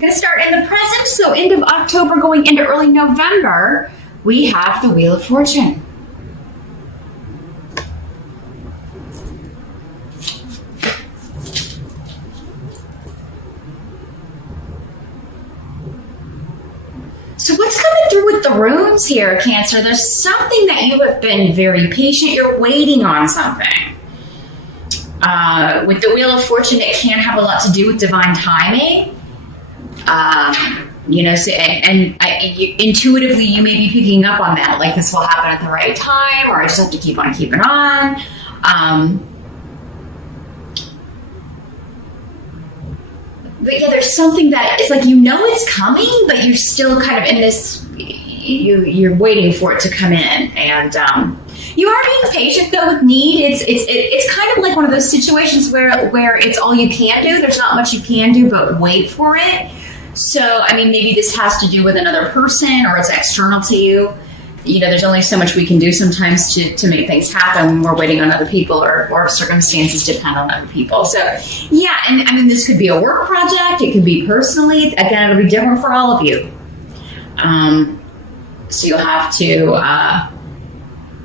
Going to start in the present, so end of October going into early November, we have the Wheel of Fortune. So what's coming through with the runes here, Cancer? There's something that you have been very patient. You're waiting on something. With the Wheel of Fortune, it can have a lot to do with divine timing. Intuitively, you may be picking up on that. Like, this will happen at the right time, or I just have to keep on keeping on. But yeah, there's something that it's like, it's coming, but you're still kind of in this, you're waiting for it to come in. And you are being patient though with need. It's kind of like one of those situations where it's all you can do. There's not much you can do but wait for it. So, I mean, maybe this has to do with another person or it's external to you. There's only so much we can do sometimes to make things happen when we're waiting on other people or circumstances depend on other people. So, yeah, and I mean, this could be a work project. It could be personally. Again, it'll be different for all of you. So you'll have to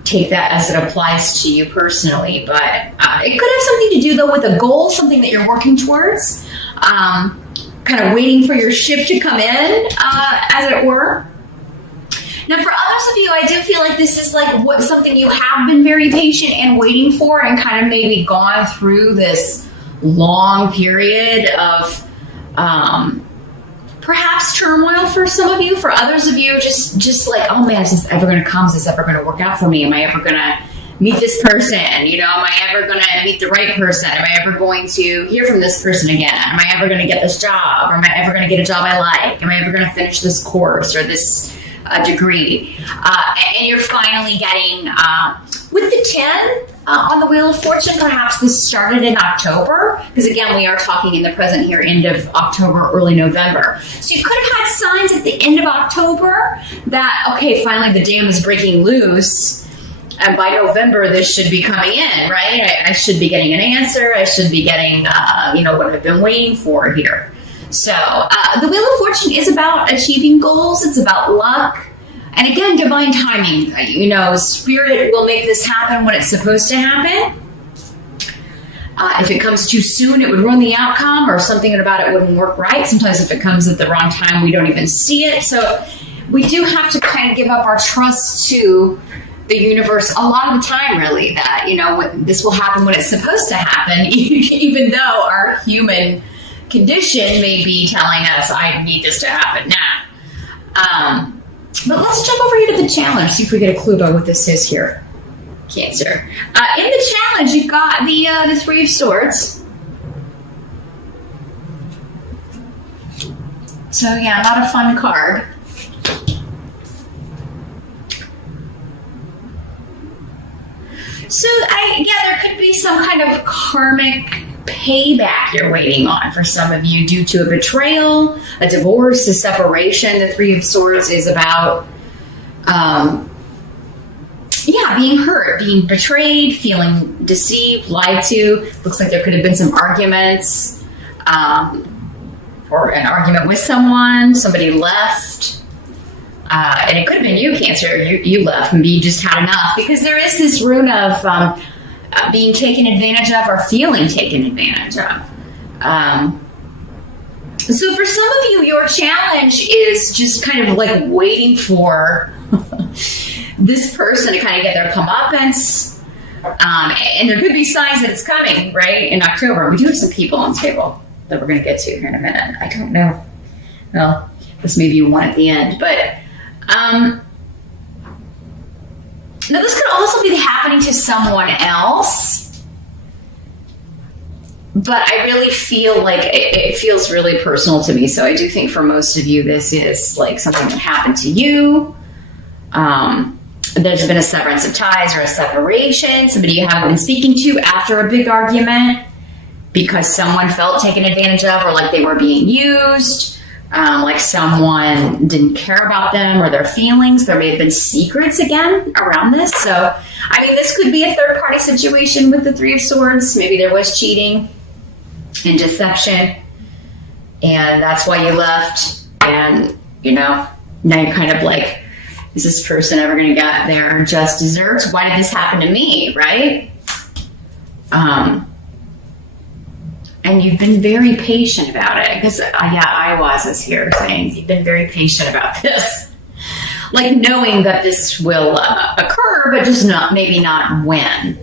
take that as it applies to you personally. But it could have something to do, though, with a goal, something that you're working towards, kind of waiting for your ship to come in, as it were. Now, for others of you, I do feel like this is like something you have been very patient and waiting for and kind of maybe gone through this long period of perhaps turmoil for some of you. For others of you, just like, oh man, is this ever going to come? Is this ever going to work out for me? Am I ever going to meet this person? Am I ever going to meet the right person? Am I ever going to hear from this person again? Am I ever going to get this job? Or am I ever going to get a job I like? Am I ever going to finish this course or this degree? And you're finally getting, with the 10 on the Wheel of Fortune, perhaps this started in October, because again, we are talking in the present here, end of October, early November. So you could have had signs at the end of October that, okay, finally the dam is breaking loose, and by November this should be coming in, right? I should be getting an answer. I should be getting, what I've been waiting for here. So the Wheel of Fortune is about achieving goals. It's about luck. And again, divine timing. Spirit will make this happen when it's supposed to happen. If it comes too soon, it would ruin the outcome, or something about it wouldn't work right. Sometimes if it comes at the wrong time, we don't even see it. So we do have to kind of give up our trust to the universe a lot of the time, really, that, this will happen when it's supposed to happen, even though our human condition may be telling us, I need this to happen now. But let's jump over here to the challenge, see if we get a clue about what this is here, Cancer. In the challenge, you've got the Three of Swords. So yeah, not a fun card. So there could be some kind of karmic payback you're waiting on for some of you due to a betrayal, a divorce, a separation. The Three of Swords is about, being hurt, being betrayed, feeling deceived, lied to. Looks like there could have been some arguments, or an argument with someone. Somebody left. And it could have been you, Cancer. You left. Maybe you just had enough. Because there is this rune of being taken advantage of or feeling taken advantage of. So for some of you, your challenge is just kind of like waiting for this person to kind of get their comeuppance. And there could be signs that it's coming, right, in October. We do have some people on the table that we're going to get to here in a minute. I don't know. Well, this may be one at the end. But now this could also be happening to someone else. But I really feel like it feels really personal to me. So I do think for most of you, this is like something that happened to you. There's been a severance of ties or a separation. Somebody you haven't been speaking to after a big argument because someone felt taken advantage of, or like they were being used, like someone didn't care about them or their feelings. There may have been secrets again around this. So, I mean, this could be a third-party situation with the Three of Swords. Maybe there was cheating and deception and that's why you left. And, now you're kind of like, is this person ever going to get their just desserts? Why did this happen to me, right? And you've been very patient about it. Because, I was here saying, you've been very patient about this. Like knowing that this will occur, but just maybe not when. And,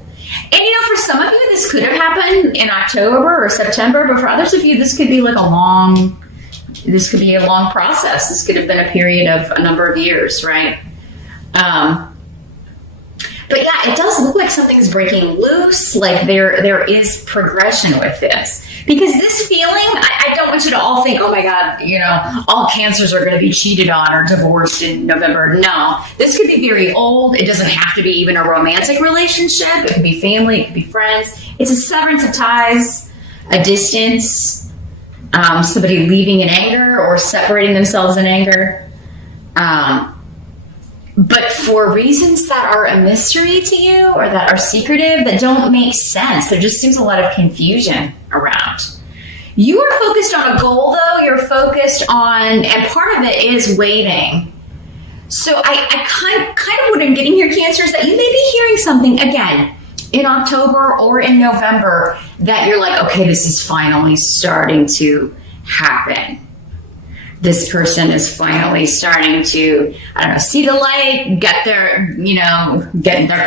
for some of you, this could have happened in October or September, but for others of you, this could be like a long process. This could have been a period of a number of years, right? But it does look like something's breaking loose. Like there is progression with this. Because this feeling, I don't want you to all think, oh my God, all cancers are going to be cheated on or divorced in November. No, this could be very old. It doesn't have to be even a romantic relationship. It could be family. It could be friends. It's a severance of ties, a distance, somebody leaving in anger or separating themselves in anger. But for reasons that are a mystery to you or that are secretive, that don't make sense, there just seems a lot of confusion around. You are focused on a goal, though. You're focused on, and part of it is waiting. So I kind of what I'm getting here, Cancer, is that you may be hearing something, again, in October or in November, that you're like, okay, this is finally starting to happen. This person is finally starting to, see the light, get their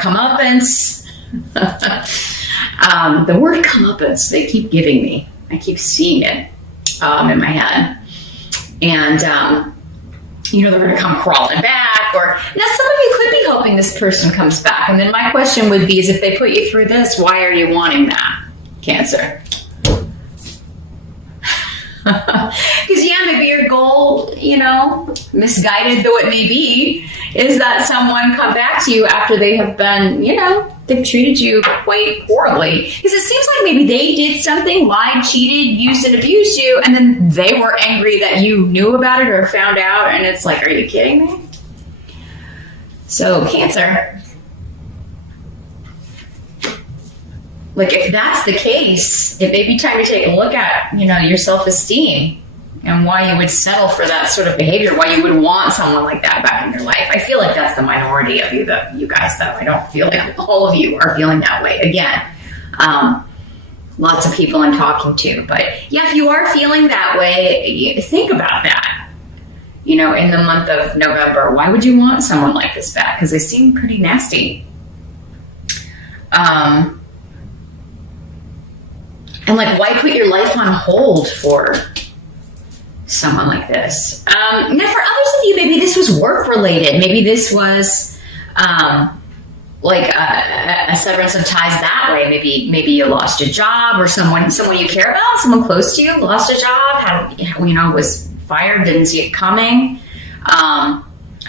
comeuppance. The word comeuppance, they keep giving me. I keep seeing it in my head. And, they're going to come crawling back. Or now some of you could be hoping this person comes back. And then my question would be is if they put you through this, why are you wanting that, Cancer? Because maybe your goal, misguided though it may be, is that someone come back to you after they have been, they've treated you quite horribly. Because it seems like maybe they did something, lied, cheated, used and abused you, and then they were angry that you knew about it or found out, and it's like, are you kidding me? So, Cancer, like, if that's the case, it may be time to take a look at, your self-esteem and why you would settle for that sort of behavior, why you would want someone like that back in your life. I feel like that's the minority of you guys, though. I don't feel like all of you are feeling that way. Again, lots of people I'm talking to. But, if you are feeling that way, think about that. In the month of November, why would you want someone like this back? Because they seem pretty nasty. And like, why put your life on hold for someone like this? Now, for others of you, maybe this was work related. Maybe this was like a severance of ties that way. Maybe you lost a job, or someone you care about, someone close to you, lost a job, was fired, didn't see it coming.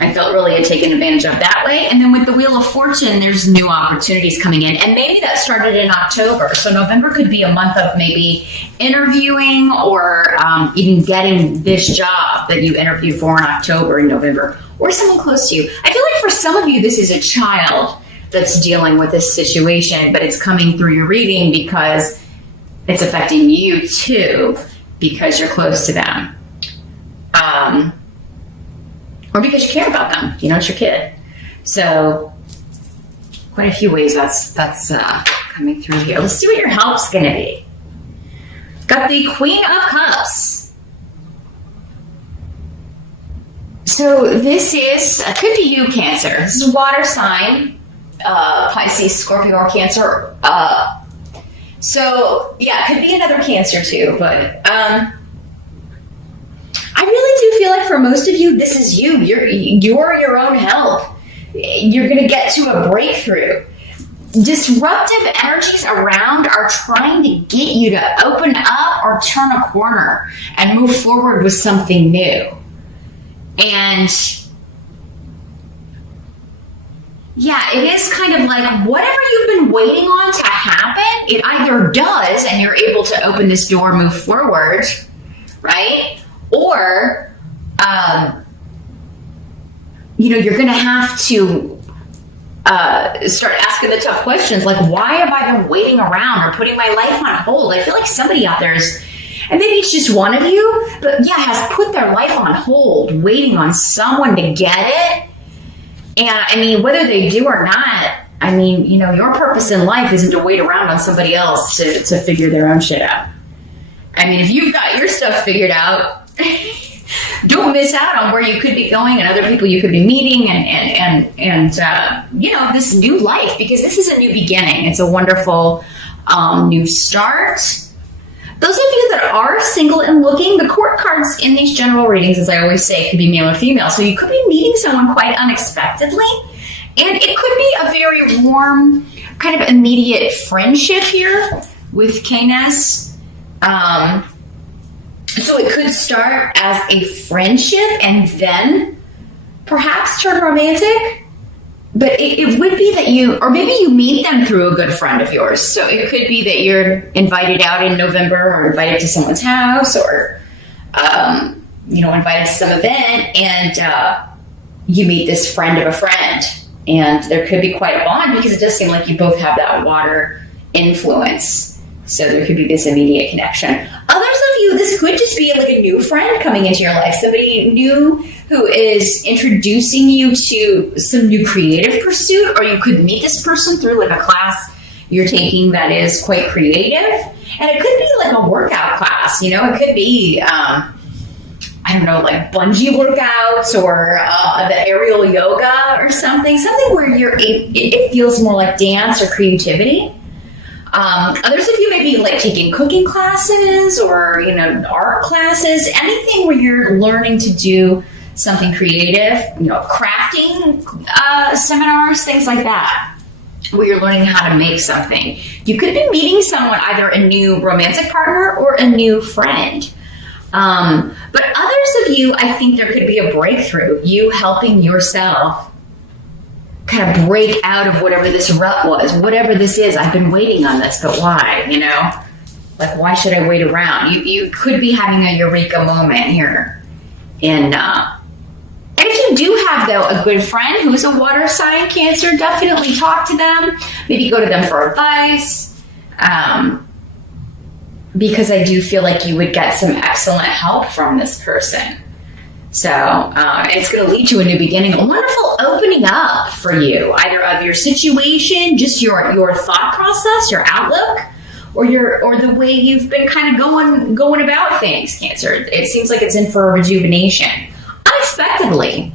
I felt really had taken advantage of that way. And then with the Wheel of Fortune, there's new opportunities coming in. And maybe that started in October. So November could be a month of maybe interviewing or even getting this job that you interviewed for in October and November, or someone close to you. I feel like for some of you, this is a child that's dealing with this situation, but it's coming through your reading because it's affecting you too, because you're close to them. Or because you care about them, it's your kid. So, quite a few ways that's coming through here. Let's see what your help's going to be. Got the Queen of Cups. So this could be you, Cancer. This is a water sign, Pisces, Scorpio, or Cancer. So, it could be another Cancer too, but I really do feel like for most of you, this is you. You're your own help. You're going to get to a breakthrough. Disruptive energies around are trying to get you to open up or turn a corner and move forward with something new. And it is kind of like whatever you've been waiting on to happen, it either does and you're able to open this door, move forward, right? Or, you're going to have to start asking the tough questions, like, why have I been waiting around or putting my life on hold? I feel like somebody out there And maybe it's just one of you, but yeah, has put their life on hold, waiting on someone to get it. And I mean, whether they do or not, I mean, you know, your purpose in life isn't to wait around on somebody else to figure their own shit out. I mean, if you've got your stuff figured out, don't miss out on where you could be going and other people you could be meeting and you know, this new life, because this is a new beginning. It's a wonderful new start. Those of you that are single and looking, the court cards in these general readings, as I always say, could be male or female. So you could be meeting someone quite unexpectedly. And it could be a very warm, kind of immediate friendship here with Canis. So it could start as a friendship and then perhaps turn romantic. But it would be that you, or maybe you meet them through a good friend of yours. So it could be that you're invited out in November or invited to someone's house or, you know, invited to some event and you meet this friend of a friend. And there could be quite a bond because it does seem like you both have that water influence. So there could be this immediate connection. Others of you, this could just be like a new friend coming into your life. Somebody new who is introducing you to some new creative pursuit, or you could meet this person through like a class you're taking that is quite creative. And it could be like a workout class, you know, it could be, I don't know, like bungee workouts or the aerial yoga or something where it feels more like dance or creativity. Others of you may be like taking cooking classes or, you know, art classes, anything where you're learning to do something creative, you know, crafting seminars, things like that, where you're learning how to make something. You could be meeting someone, either a new romantic partner or a new friend. But others of you, I think there could be a breakthrough, you helping yourself kind of break out of whatever this rut was, whatever this is. I've been waiting on this, but why, you know? Like, why should I wait around? You could be having a eureka moment here. And if you do have, though, a good friend who's a water sign, Cancer, definitely talk to them. Maybe go to them for advice. Because I do feel like you would get some excellent help from this person. So it's going to lead to a new beginning, a wonderful opening up for you, either of your situation, just your thought process, your outlook, or the way you've been kind of going about things, Cancer. It seems like it's in for a rejuvenation, unexpectedly.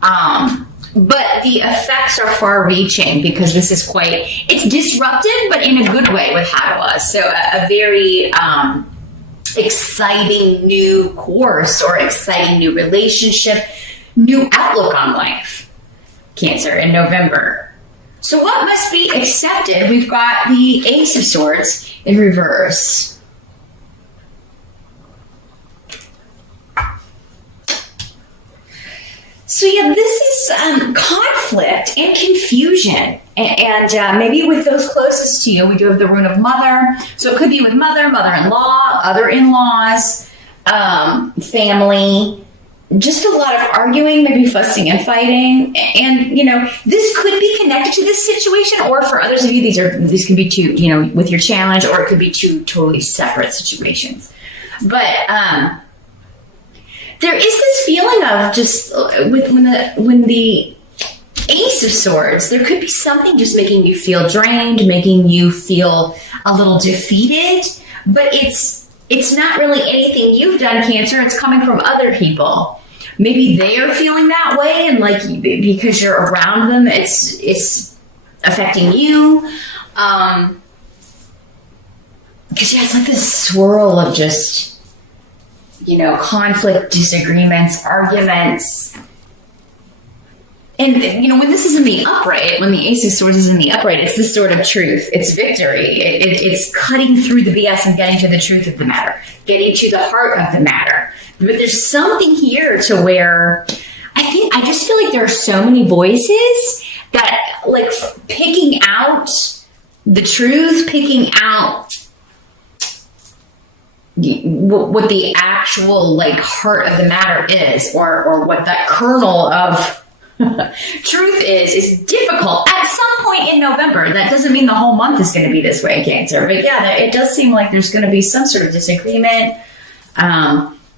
But the effects are far-reaching because this is it's disruptive, but in a good way with Hadwa. So a very exciting new course or exciting new relationship, new outlook on life, Cancer, in November. So what must be accepted? We've got the Ace of Swords in reverse. So yeah, this is conflict and confusion. And maybe with those closest to you, we do have the rune of mother. So it could be with mother, mother-in-law, other in-laws, family, just a lot of arguing, maybe fussing and fighting. And, you know, this could be connected to this situation, or for others of you, these can be two, you know, with your challenge, or it could be two totally separate situations. But there is this feeling of just when the Ace of Swords, there could be something just making you feel drained, making you feel a little defeated, but it's not really anything you've done, Cancer. It's coming from other people. Maybe they are feeling that way, and like because you're around them, it's affecting you. Because yeah, it's like this swirl of just, you know, conflict, disagreements, arguments. And, you know, when this is in the upright, when the Ace of Swords is in the upright, it's this sort of truth. It's victory. It's cutting through the BS and getting to the truth of the matter, getting to the heart of the matter. But there's something here to where I just feel like there are so many voices that, like, picking out the truth, picking out what the actual, like, heart of the matter is, or what that kernel of Truth is, it's difficult at some point in November. That doesn't mean the whole month is going to be this way, Cancer. But yeah, it does seem like there's going to be some sort of disagreement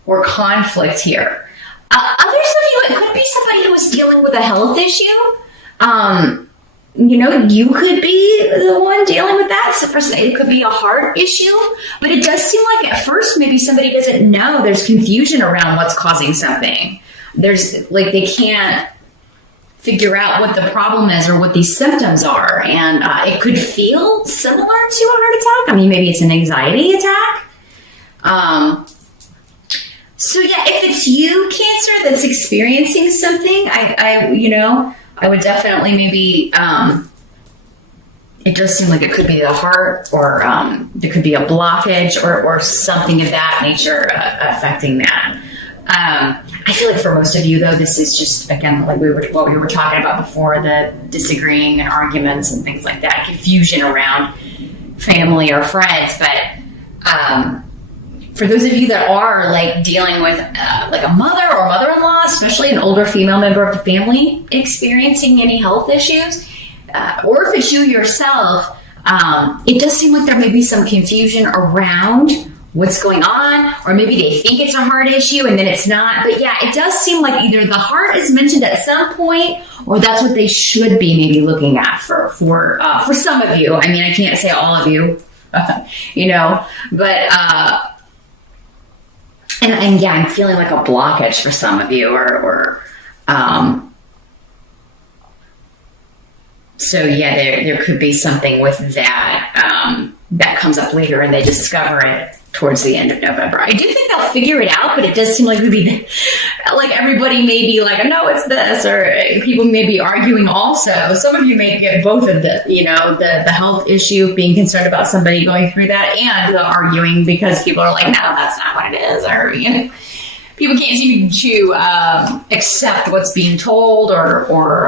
or conflict here. Others of you, it could be somebody who is dealing with a health issue. You could be the one dealing with that. So it could be a heart issue, but it does seem like at first maybe somebody doesn't know. There's confusion around what's causing something. They can't figure out what the problem is or what these symptoms are. And it could feel similar to a heart attack. I mean, maybe it's an anxiety attack. So yeah, if it's you, Cancer, that's experiencing something, I would definitely maybe, it does seem like it could be the heart, or there could be a blockage or something of that nature affecting that. I feel like for most of you, though, this is just, again, like what we were talking about before, the disagreeing and arguments and things like that, confusion around family or friends. But for those of you that are like dealing with like a mother or mother-in-law, especially an older female member of the family, experiencing any health issues, or if it's you yourself, it does seem like there may be some confusion around what's going on, or maybe they think it's a heart issue and then it's not. But yeah, it does seem like either the heart is mentioned at some point, or that's what they should be maybe looking at for some of you. I mean, I can't say all of you, but and yeah, I'm feeling like a blockage for some of you, so yeah, there could be something with that that comes up later, and they discover it towards the end of November. I do think they'll figure it out, but it does seem like maybe like everybody may be like, no, it's this, or people may be arguing also. Some of you may get both of the health issue, being concerned about somebody going through that, and the arguing because people are like, no, that's not what it is, or people can't seem to accept what's being told, or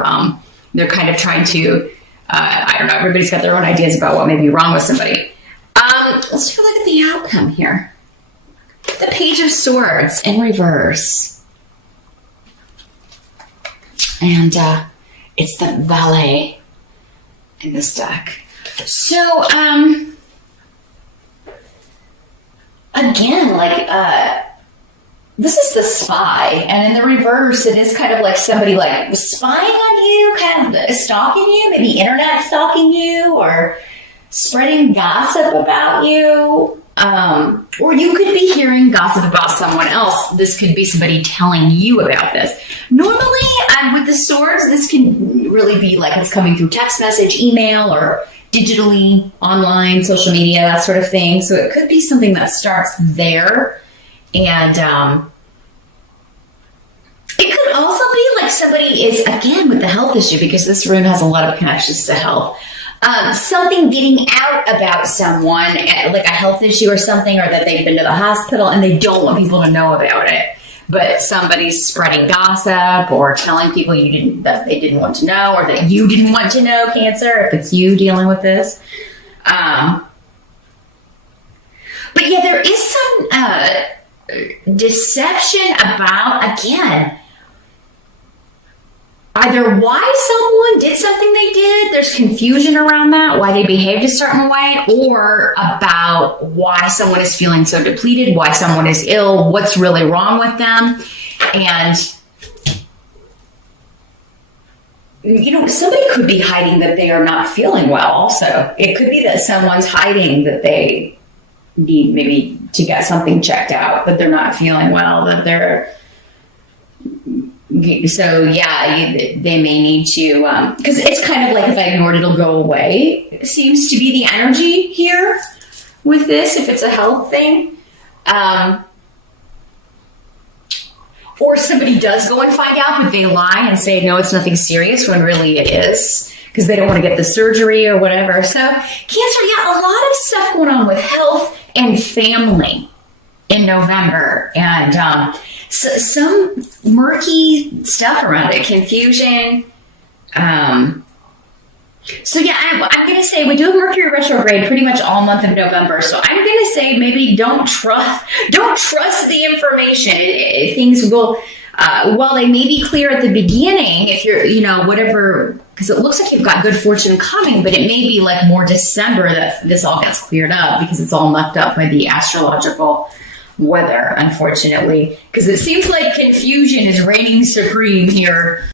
they're kind of trying to, I don't know, everybody's got their own ideas about what may be wrong with somebody. Let's take a look at the outcome here. The Page of Swords in reverse. And it's the Valet in this deck. So, again, this is the Spy, and in the reverse, it is kind of like somebody like spying on you, kind of stalking you, maybe internet stalking you, or spreading gossip about you. Or you could be hearing gossip about someone else. This could be somebody telling you about this. Normally, with the swords, this can really be like it's coming through text message, email, or digitally, online, social media, that sort of thing. So it could be something that starts there. And it could also be like somebody is, again, with the health issue, because this rune has a lot of connections to health. Something getting out about someone, like a health issue or something, or that they've been to the hospital and they don't want people to know about it. But somebody's spreading gossip or telling people that they didn't want to know, or that you didn't want to know, Cancer, if it's you dealing with this. But yeah, there is some deception about, again, either why someone did something they did, there's confusion around that, why they behaved a certain way, or about why someone is feeling so depleted, why someone is ill, what's really wrong with them. And, somebody could be hiding that they are not feeling well also. It could be that someone's hiding that they need maybe to get something checked out, that they're not feeling well, that they're... So yeah, they may need to, because it's kind of like if I ignore it, it'll go away. It seems to be the energy here with this, if it's a health thing. Or somebody does go and find out, but they lie and say, no, it's nothing serious, when really it is, because they don't want to get the surgery or whatever. So Cancer, yeah, a lot of stuff going on with health and family in November. And, so some murky stuff around it, confusion. So yeah, I'm going to say we do have Mercury retrograde pretty much all month of November. So I'm going to say maybe don't trust the information. Things will while they may be clear at the beginning, if you're, whatever, because it looks like you've got good fortune coming, but it may be like more December that this all gets cleared up, because it's all mucked up by the astrological weather, unfortunately, because it seems like confusion is reigning supreme here